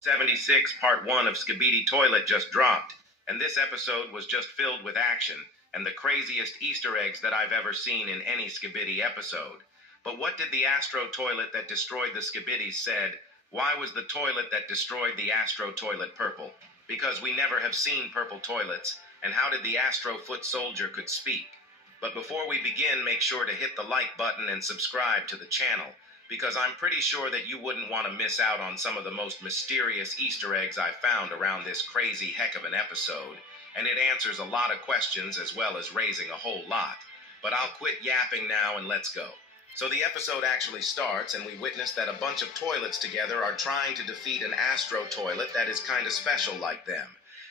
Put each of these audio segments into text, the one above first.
76 Part 1 of Skibidi Toilet just dropped, and this episode was just filled with action and the craziest Easter eggs that I've ever seen in any Skibidi episode. But what did the Astro Toilet that destroyed the Skibidis said? Why was the toilet that destroyed the Astro Toilet purple? Because we never have seen purple toilets, and how did the Astro Foot Soldier could speak? But before we begin, make sure to hit the like button and subscribe to the channel, because I'm pretty sure that you wouldn't want to miss out on some of the most mysterious Easter eggs I found around this crazy heck of an episode, and it answers a lot of questions as well as raising a whole lot. But I'll quit yapping now and let's go. So the episode actually starts, and we witness that a bunch of toilets together are trying to defeat an Astro Toilet that is kind of special like them.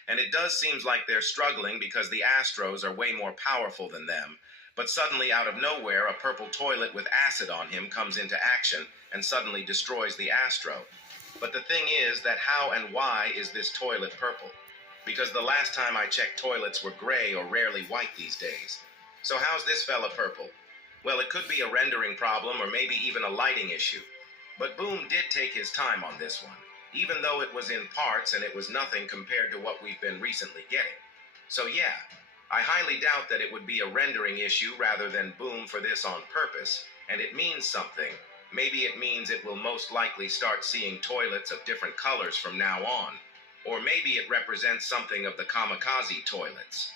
And it does seem like they're struggling because the Astros are way more powerful than them. But suddenly, out of nowhere, a purple toilet with acid on him comes into action and suddenly destroys the Astro. But the thing is that how and why is this toilet purple? Because the last time I checked, toilets were gray or rarely white these days. So how's this fella purple? Well, it could be a rendering problem or maybe even a lighting issue. But Boom did take his time on this one, even though it was in parts and it was nothing compared to what we've been recently getting. So yeah, I highly doubt that it would be a rendering issue rather than Boom for this on purpose, and it means something. Maybe it means it will most likely start seeing toilets of different colors from now on, or maybe it represents something of the kamikaze toilets.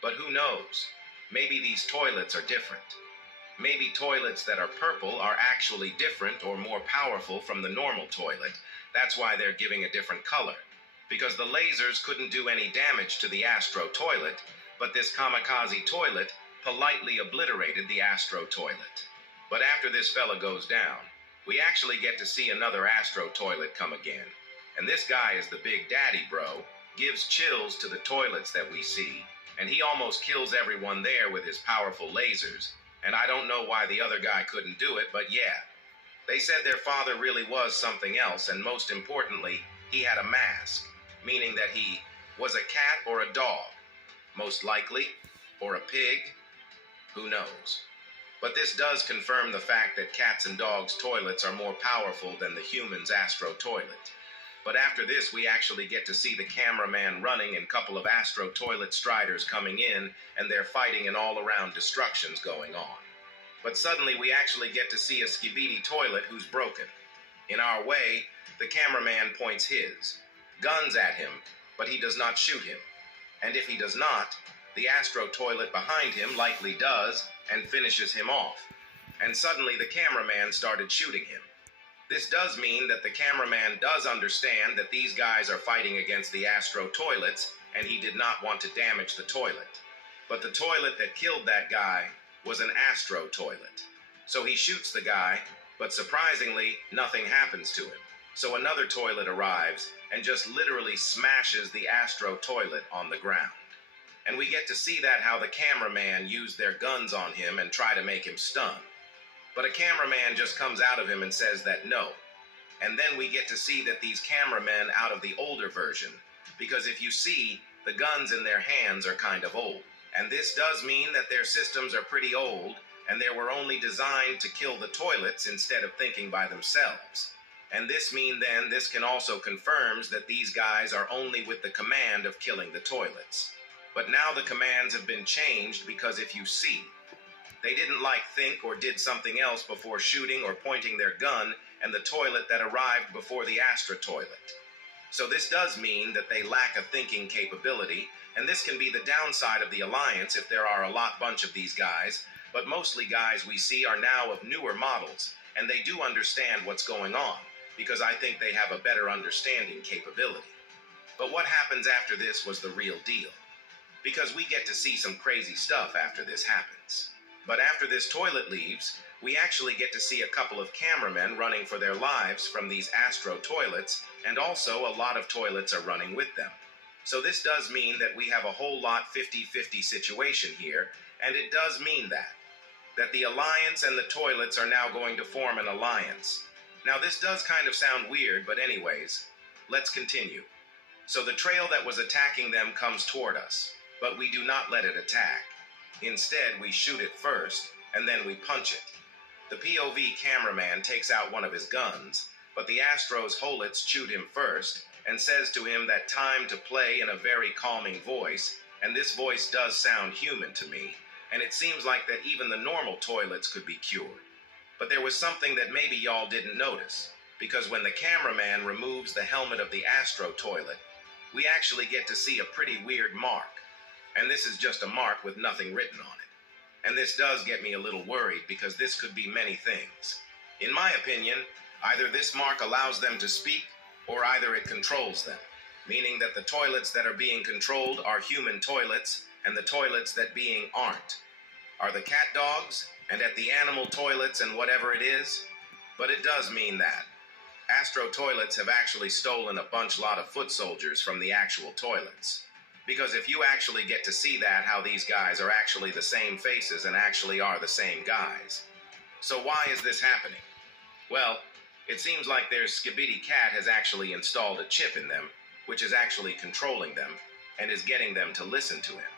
But who knows? Maybe these toilets are different. Maybe toilets that are purple are actually different or more powerful from the normal toilet. That's why they're giving a different color. Because the lasers couldn't do any damage to the Astro Toilet, but this kamikaze toilet politely obliterated the Astro Toilet. But after this fella goes down, we actually get to see another Astro Toilet come again. And this guy is the Big Daddy, bro. Gives chills to the toilets that we see, and he almost kills everyone there with his powerful lasers. And I don't know why the other guy couldn't do it, but yeah. They said their father really was something else, and most importantly, he had a mask, meaning that he was a cat or a dog, most likely, or a pig, who knows. But this does confirm the fact that cats and dogs' toilets are more powerful than the human's Astro Toilet. But after this, we actually get to see the cameraman running and a couple of Astro Toilet striders coming in, and they're fighting and all-around destructions going on. But suddenly, we actually get to see a Skibidi toilet who's broken. In our way, the cameraman points his guns at him, but he does not shoot him. And if he does not, the Astro Toilet behind him likely does and finishes him off. And suddenly, the cameraman started shooting him. This does mean that the cameraman does understand that these guys are fighting against the Astro Toilets, and he did not want to damage the toilet. But the toilet that killed that guy was an Astro Toilet. So he shoots the guy, but surprisingly, nothing happens to him. So another toilet arrives and just literally smashes the Astro Toilet on the ground. And we get to see that how the cameraman used their guns on him and try to make him stun. But a cameraman just comes out of him and says that no. And then we get to see that these cameramen out of the older version, because if you see, the guns in their hands are kind of old. And this does mean that their systems are pretty old, and they were only designed to kill the toilets instead of thinking by themselves. And this can also confirms that these guys are only with the command of killing the toilets. But now the commands have been changed because if you see, they didn't think or did something else before shooting or pointing their gun and the toilet that arrived before the Astro Toilet. So this does mean that they lack a thinking capability, and this can be the downside of the Alliance if there are a bunch of these guys, but mostly guys we see are now of newer models, and they do understand what's going on, because I think they have a better understanding capability. But what happens after this was the real deal, because we get to see some crazy stuff after this happens. But after this toilet leaves, we actually get to see a couple of cameramen running for their lives from these Astro Toilets, and also a lot of toilets are running with them. So this does mean that we have a whole lot 50-50 situation here, and it does mean that the Alliance and the toilets are now going to form an alliance. Now this does kind of sound weird, but anyways, let's continue. So the trail that was attacking them comes toward us, but we do not let it attack. Instead, we shoot it first, and then we punch it. The POV cameraman takes out one of his guns, But the Astro's Holitz chewed him first and says to him that time to play in a very calming voice, and this voice does sound human to me, and it seems like that even the normal toilets could be cured. But there was something that maybe y'all didn't notice, because when the cameraman removes the helmet of the Astro toilet, we actually get to see a pretty weird mark. And this is just a mark with nothing written on it. And this does get me a little worried because this could be many things. In my opinion, either this mark allows them to speak or either it controls them, meaning that the toilets that are being controlled are human toilets and the toilets that being aren't are the cat dogs and at the animal toilets and whatever it is. But it does mean that Astro toilets have actually stolen a lot of foot soldiers from the actual toilets. Because if you actually get to see that, how these guys are actually the same faces and actually are the same guys. So why is this happening? Well, it seems like their Skibidi cat has actually installed a chip in them, which is actually controlling them and is getting them to listen to him.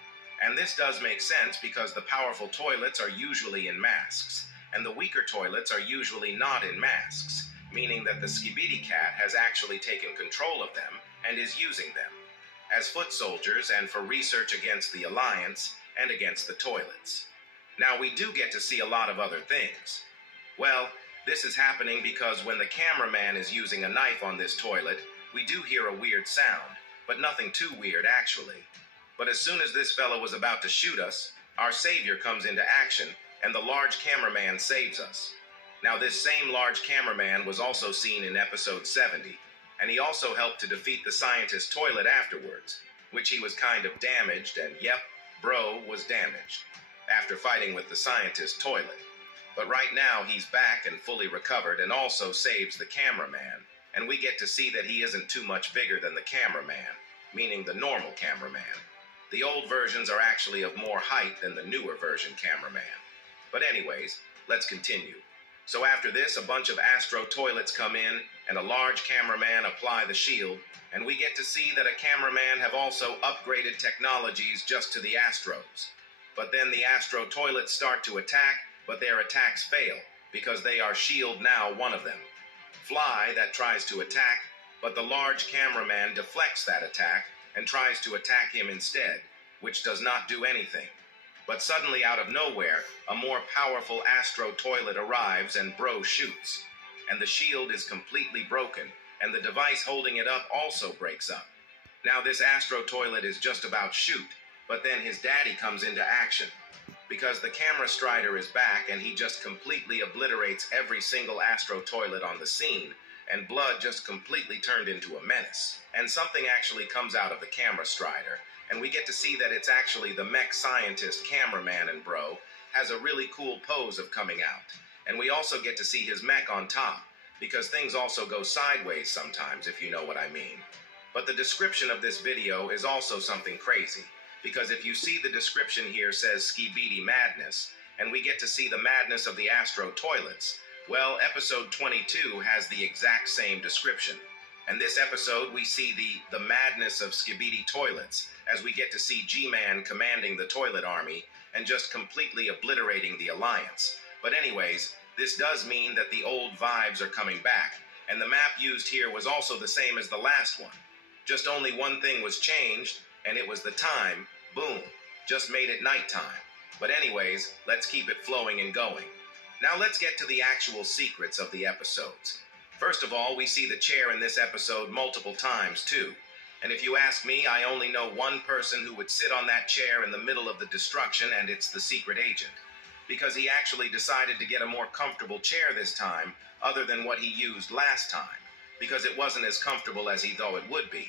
And this does make sense because the powerful toilets are usually in masks, and the weaker toilets are usually not in masks, meaning that the Skibidi cat has actually taken control of them and is using them as foot soldiers and for research against the Alliance and against the toilets. Now, we do get to see a lot of other things. Well, this is happening because when the cameraman is using a knife on this toilet, we do hear a weird sound, but nothing too weird actually. But as soon as this fellow was about to shoot us, our savior comes into action and the large cameraman saves us. Now, this same large cameraman was also seen in episode 70, and he also helped to defeat the scientist toilet afterwards, which he was kind of damaged, and yep, bro was damaged after fighting with the scientist toilet. But right now he's back and fully recovered and also saves the cameraman, and we get to see that he isn't too much bigger than the cameraman, meaning the normal cameraman. The old versions are actually of more height than the newer version cameraman. But anyways, let's continue. So after this, a bunch of Astro toilets come in, and a large cameraman apply the shield, and we get to see that a cameraman have also upgraded technologies just to the Astros. But then the Astro toilets start to attack, but their attacks fail, because they are shield now one of them. Fly that tries to attack, but the large cameraman deflects that attack and tries to attack him instead, which does not do anything. But suddenly out of nowhere, a more powerful Astro toilet arrives and bro shoots. And the shield is completely broken, and the device holding it up also breaks up. Now this Astro toilet is just about shoot, but then his daddy comes into action. Because the camera strider is back and he just completely obliterates every single Astro toilet on the scene, and blood just completely turned into a menace. And something actually comes out of the camera strider, and we get to see that it's actually the mech scientist cameraman, and bro has a really cool pose of coming out. And we also get to see his mech on top, because things also go sideways sometimes, if you know what I mean. But the description of this video is also something crazy, because if you see the description here says Skibidi Madness, and we get to see the madness of the Astro toilets, well, episode 22 has the exact same description. And this episode, we see the madness of Skibidi toilets, as we get to see G-Man commanding the toilet army and just completely obliterating the Alliance. But anyways, this does mean that the old vibes are coming back, and the map used here was also the same as the last one. Just only one thing was changed, and it was the time. Boom. Just made it nighttime. But anyways, let's keep it flowing and going. Now let's get to the actual secrets of the episodes. First of all, we see the chair in this episode multiple times too. And if you ask me, I only know one person who would sit on that chair in the middle of the destruction, and it's the secret agent. Because he actually decided to get a more comfortable chair this time, other than what he used last time, because it wasn't as comfortable as he thought it would be.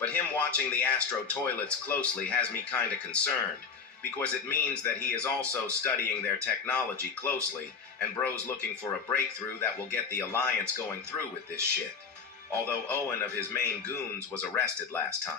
But him watching the Astro toilets closely has me kinda concerned, because it means that he is also studying their technology closely, and bro's looking for a breakthrough that will get the Alliance going through with this shit. Although Owen of his main goons was arrested last time.